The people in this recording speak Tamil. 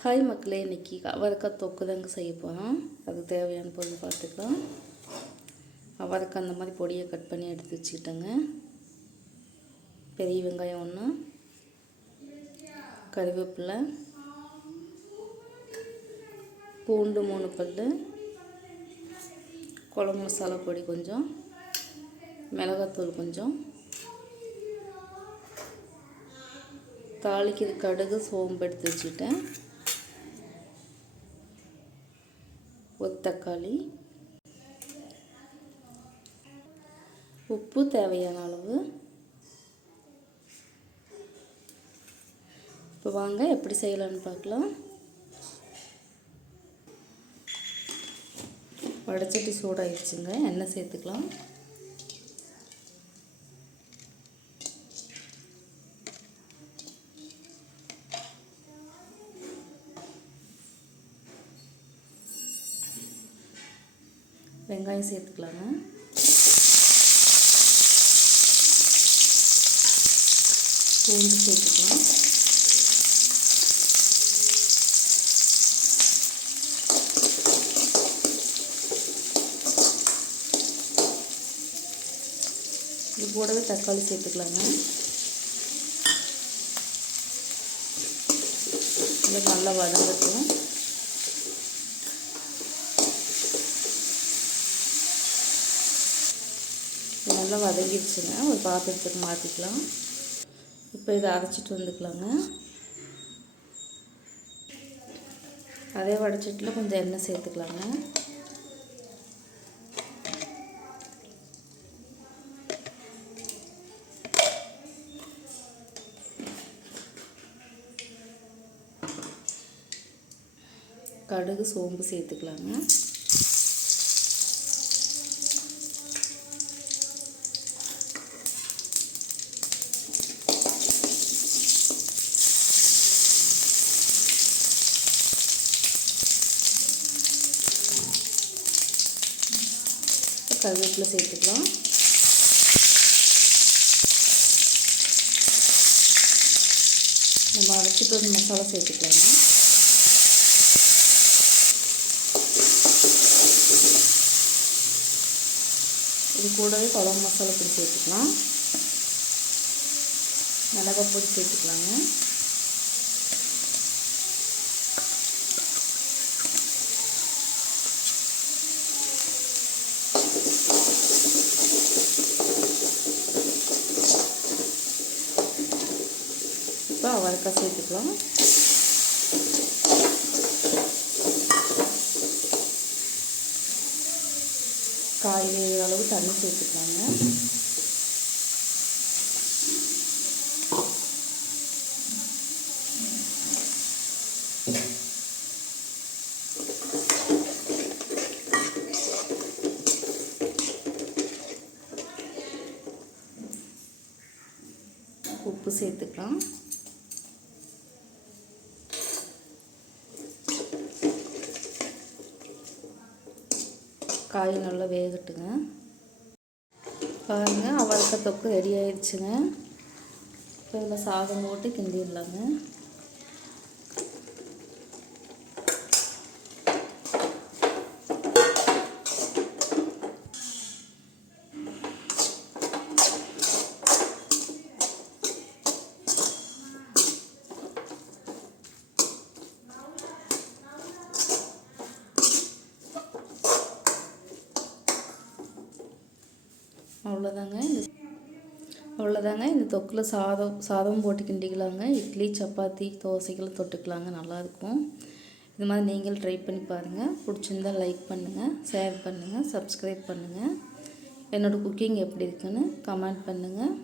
ஹாய் மக்களே, இன்றைக்கி அவரைக்காய் தொக்கு தாங்க செய்ய போகிறோம். அதுக்கு தேவையான பொருள் பார்த்துக்கலாம். அவரைக்காய் அந்த மாதிரி பொடியை கட் பண்ணி எடுத்து வச்சுக்கிட்டேங்க. பெரிய வெங்காயம் 1, கறிவேப்பிலை, பூண்டு 3 பல், குழம்பு மசாலா பொடி கொஞ்சம், மிளகாத்தூள் கொஞ்சம், தாளிக்கு கடுகு சோம்பு எடுத்து வச்சுக்கிட்டேன், ஒரு தக்காளி, உப்பு தேவையான அளவு. இப்போ வாங்க எப்படி செய்யலான்னு பார்க்கலாம். வடைச்சட்டி சூடாகிடுச்சுங்க, எண்ணெய் சேர்த்துக்கலாம். வெங்காயம் சேர்த்துக்கலாங்க. பூண்டு சேர்த்துக்கலாம். இது கூடவே தக்காளி சேர்த்துக்கலாங்க. இது நல்லா வதங்கட்டும். நல்லா வதங்கிடுச்சுங்க, ஒரு பாத்திரத்துக்கு மாற்றிக்கலாம். இப்போ இதை அரைச்சிட்டு வந்துக்கலாங்க. அதே வடைச்சட்டியில் கொஞ்சம் எண்ணெய் சேர்த்துக்கலாங்க. கடுகு சோம்பு சேர்த்துக்கலாங்க. கருவேப்பிலை சேர்த்துக்கலாம். நம்ம அரைச்சிட்டு வந்து மசாலா சேர்த்துக்கலாங்க. இது கூடவே குழம்பு மசாலா பொடி சேர்த்துக்கலாம். மிளகாய் பொடி சேர்த்துக்கலாங்க. இப்போ அவரைக்காய் சேர்த்துக்கலாம். காய் வேகிற அளவு தண்ணி சேர்த்துக்கலாங்க. உப்பு சேர்த்துக்கலாம். காய் நல்லா வேகட்டுங்க. பாருங்கள், அவரைக்காய் தொக்கு ரெடி ஆயிடுச்சுங்க. இப்போ இதில் சாதம் போட்டு கிண்டிடலாங்க. அவ்வளோதாங்க. இந்த தொக்கில் சாதம் போட்டு கிண்டிக்கலாங்க. இட்லி, சப்பாத்தி, தோசைகளும் தொட்டுக்கலாங்க, நல்லாயிருக்கும். இது மாதிரி நீங்கள் ட்ரை பண்ணி பாருங்கள். பிடிச்சிருந்தால் லைக் பண்ணுங்கள், ஷேர் பண்ணுங்கள், சப்ஸ்கிரைப் பண்ணுங்கள். என்னோடய குக்கிங் எப்படி இருக்குன்னு கமெண்ட் பண்ணுங்கள்.